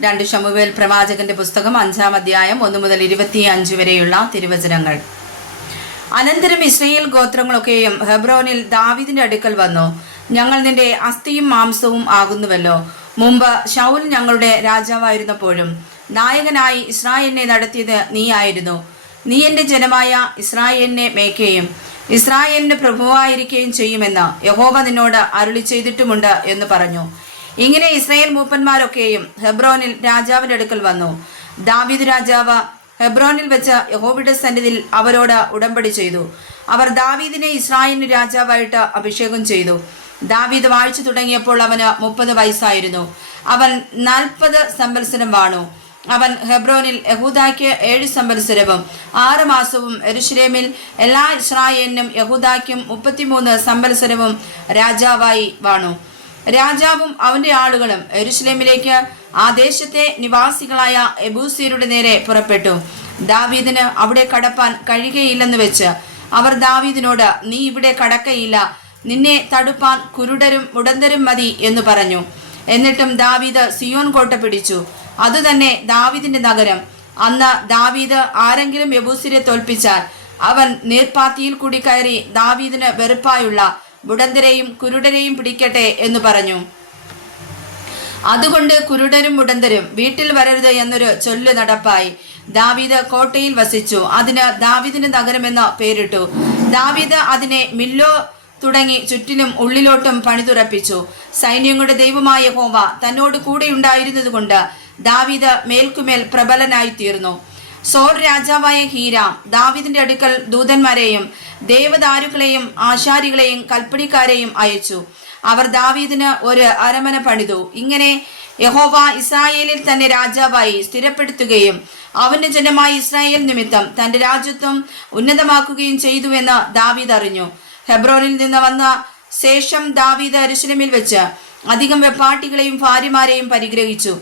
2 ശമൂവേൽ പ്രവാചകന്റെ പുസ്തകം 5-ാം അധ്യായം 1 മുതൽ 25 വരെയുള്ള തിരുവചനങ്ങൾ. അനന്തരം ഇസ്രായേൽ ഗോത്രങ്ങളൊക്കെയും ഹെബ്രോനിൽ ദാവീദിന്റെ അടുക്കൽ വന്നു. ഞങ്ങൾ നിന്റെ അസ്ഥിയും മാംസവും ആകുന്നുവല്ലോ. മുമ്പ് ശൗൽ ഞങ്ങളുടെ രാജാവായിരുന്നപ്പോഴും നായകനായി ഇസ്രായേലിനെ നടത്തിയത് നീയായിരുന്നു. നീ എന്റെ ജനമായ ഇസ്രായേലിനെ മേയ്ക്കുകയും ഇസ്രായേലിന് പ്രഭുവായിരിക്കുകയും ചെയ്യുമെന്ന് യഹോവ നിന്നോട് അരുളി ചെയ്തിട്ടുമുണ്ട് എന്ന് പറഞ്ഞു. ഇങ്ങനെ ഇസ്രായേൽ മൂപ്പന്മാരൊക്കെയും ഹെബ്രോനിൽ രാജാവിന്റെ അടുക്കൽ വന്നു. ദാവീദ് രാജാവ് ഹെബ്രോനിൽ വെച്ച് യഹോവയുടെ സന്നിധിയിൽ അവരോട് ഉടമ്പടി ചെയ്തു. അവർ ദാവീദിനെ ഇസ്രായേലിന് രാജാവായിട്ട് അഭിഷേകം ചെയ്തു. ദാവീദ് വാഴ്ച തുടങ്ങിയപ്പോൾ അവന് 30 വയസ്സായിരുന്നു. അവൻ 40 സംവത്സരം വാണു. അവൻ ഹെബ്രോനിൽ യഹൂദായ്ക്ക് 7 സംവത്സരവും 6 മാസവും യെരൂശലേമിൽ എല്ലാ ഇസ്രായേലിനും യഹൂദായ്ക്കും 33 സംവത്സരവും രാജാവായി വാണു. രാജാവും അവന്റെ ആളുകളും യെരൂശലേമിലേക്ക് ആ ദേശത്തെ നിവാസികളായ യെബൂസ്യരുടെ നേരെ പുറപ്പെട്ടു. ദാവീദിന് അവിടെ കടപ്പാൻ കഴിയുകയില്ലെന്ന് വെച്ച് അവർ ദാവീദിനോട്, നീ ഇവിടെ കടക്കയില്ല, നിന്നെ തടുപ്പാൻ കുരുടരും മുടന്തരും മതി എന്ന് പറഞ്ഞു. എന്നിട്ടും ദാവീദ് സിയോൻ കോട്ട പിടിച്ചു. അതുതന്നെ ദാവീദിന്റെ നഗരം. അന്ന് ദാവീദ് ആരെങ്കിലും യെബൂസ്യരെ തോൽപ്പിച്ചാൽ അവൻ നീർപ്പാത്തിയിൽ കൂടി കയറി ദാവീദിന് വെറുപ്പായുള്ള മുടന്തരെയും കുരുടരെയും പിടിക്കട്ടെ എന്ന് പറഞ്ഞു. അതുകൊണ്ട് കുരുടരും മുടന്തരും വീട്ടിൽ വരരുത് എന്നൊരു ചൊല്ല് നടപ്പായി. ദാവീദ് കോട്ടയിൽ വസിച്ചു. അതിന് ദാവീദിന്റെ നഗരമെന്ന് പേരിട്ടു. ദാവീദ് അതിനെ മില്ലോ തുടങ്ങി ചുറ്റിലും ഉള്ളിലോട്ടും പണിതുറപ്പിച്ചു. സൈന്യങ്ങളുടെ ദൈവമായ യഹോവ തന്നോട് കൂടെ ഉണ്ടായിരുന്നത് കൊണ്ട് ദാവീദ് മേൽക്കുമേൽ പ്രബലനായി തീർന്നു. സോർ രാജാവായ ഹീരാം ദാവീദിന്റെ അടുക്കൽ ദൂതന്മാരെയും ദേവദാരുക്കളെയും ആശാരികളെയും കൽപ്പണിക്കാരെയും അയച്ചു. അവർ ദാവീദിന് ഒരു അരമന പണിതു. ഇങ്ങനെ യഹോവ ഇസ്രായേലിൽ തന്നെ രാജാവായി സ്ഥിരപ്പെടുത്തുകയും അവന്റെ ജനമായ ഇസ്രായേൽ നിമിത്തം തന്റെ രാജ്യത്വം ഉന്നതമാക്കുകയും ചെയ്തുവെന്ന് ദാവീദ് അറിഞ്ഞു. ഹെബ്രോനിൽ നിന്ന് വന്ന ശേഷം ദാവീദ് യെരൂശലേമിൽ വെച്ച് അധികം വെപ്പാട്ടികളെയും ഭാര്യമാരെയും പരിഗ്രഹിച്ചു.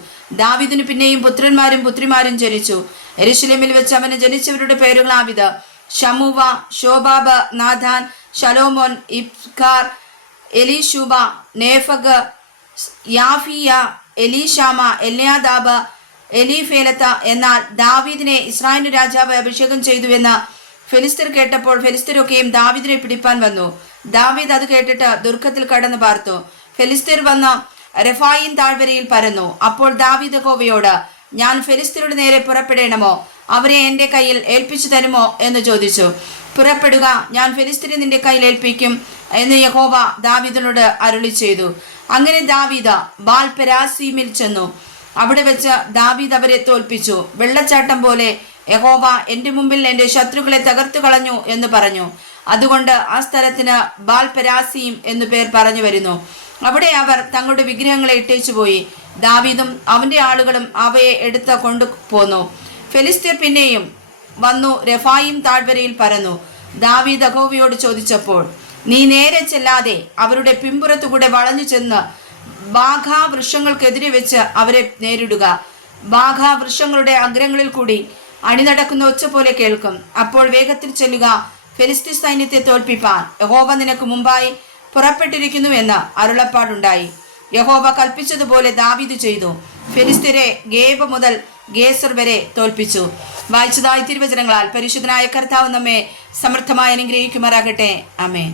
ദാവീദിന് പിന്നെയും പുത്രന്മാരും പുത്രിമാരും ജനിച്ചു. യെരൂശലേമിൽ വെച്ച് അവന് ജനിച്ചവരുടെ പേരുകളാവിത്: ശമൂവ, ശോബാബ്, നാഥാൻ, ശലോമോൻ, ഇബ്കാർ, എലീശൂബ, നേഫഗ്, യാഫിയ, എലീഷാമ, എല്യാദാബ്, എലീഫേലത്ത. എന്നാൽ ദാവീദിനെ ഇസ്രായേലിന് രാജാവ് അഭിഷേകം ചെയ്തുവെന്ന് ഫെലിസ്തീർ കേട്ടപ്പോൾ ഫെലിസ്തീരൊക്കെയും ദാവീദിനെ പിടിപ്പാൻ വന്നു. ദാവീദ് അത് കേട്ടിട്ട് ദുർഘത്തിൽ കടന്നു പാർത്തു. ഫെലിസ്തീർ വന്ന് റെഫായീം താഴ്വരയിൽ പരന്നു. അപ്പോൾ ദാവീദ് യഹോവയോട്, ഞാൻ ഫെലിസ്തീരുടെ നേരെ പുറപ്പെടണമോ? അവരെ എന്റെ കയ്യിൽ ഏൽപ്പിച്ചു തരുമോ എന്ന് ചോദിച്ചു. പുറപ്പെടുക, ഞാൻ ഫെലിസ്തീനെ നിന്റെ കയ്യിൽ ഏൽപ്പിക്കും എന്ന് യഹോവ ദാവീദിനോട് അരുളി ചെയ്തു. അങ്ങനെ ദാവീദ് ബാൽ പെരാസീമിൽ ചെന്നു. അവിടെ വെച്ച് ദാവീദ് അവരെ തോൽപ്പിച്ചു. വെള്ളച്ചാട്ടം പോലെ യഹോവ എന്റെ മുമ്പിൽ എന്റെ ശത്രുക്കളെ തകർത്തു കളഞ്ഞു എന്ന് പറഞ്ഞു. അതുകൊണ്ട് ആ സ്ഥലത്തിന് ബാൽ പെരാസീം എന്നു പേർ പറഞ്ഞു വരുന്നു. അവിടെ അവർ തങ്ങളുടെ വിഗ്രഹങ്ങളെ ഇട്ടേച്ചു പോയി. ദാവീദും അവന്റെ ആളുകളും അവയെ എടുത്ത് കൊണ്ടുപോന്നു. ഫെലിസ്തീർ പിന്നെയും വന്നു റെഫായീം താഴ്വരയിൽ പരന്നു. ദാവീദ് യഹോവയോട് ചോദിച്ചപ്പോൾ, നീ നേരെ ചെല്ലാതെ അവരുടെ പിമ്പുറത്തുകൂടെ വളഞ്ഞു ചെന്ന് ബാഘാ വൃക്ഷങ്ങൾക്കെതിരെ വെച്ച് അവരെ നേരിടുക. ബാഘാ വൃക്ഷങ്ങളുടെ അഗ്രങ്ങളിൽ കൂടി അണിനടക്കുന്ന ഒച്ച പോലെ കേൾക്കും. അപ്പോൾ വേഗത്തിൽ ചെല്ലുക, ഫെലിസ്തീൻ സൈന്യത്തെ തോൽപ്പിപ്പാൻ യഹോവ നിനക്ക് മുമ്പായി പുറപ്പെട്ടിരിക്കുന്നു എന്ന് അരുളപ്പാടുണ്ടായി. യഹോവ കൽപ്പിച്ചതുപോലെ ദാവീദ് ചെയ്തു. ഫെലിസ്തീരെ ഗേബ മുതൽ ഗേസർ വരെ തോൽപ്പിച്ചു. വായിച്ചതായി തിരുവചനങ്ങളാൽ പരിശുദ്ധനായ കർത്താവ് നമ്മെ സമർത്ഥമായി അനുഗ്രഹിക്കുമാറാകട്ടെ. ആമേൻ.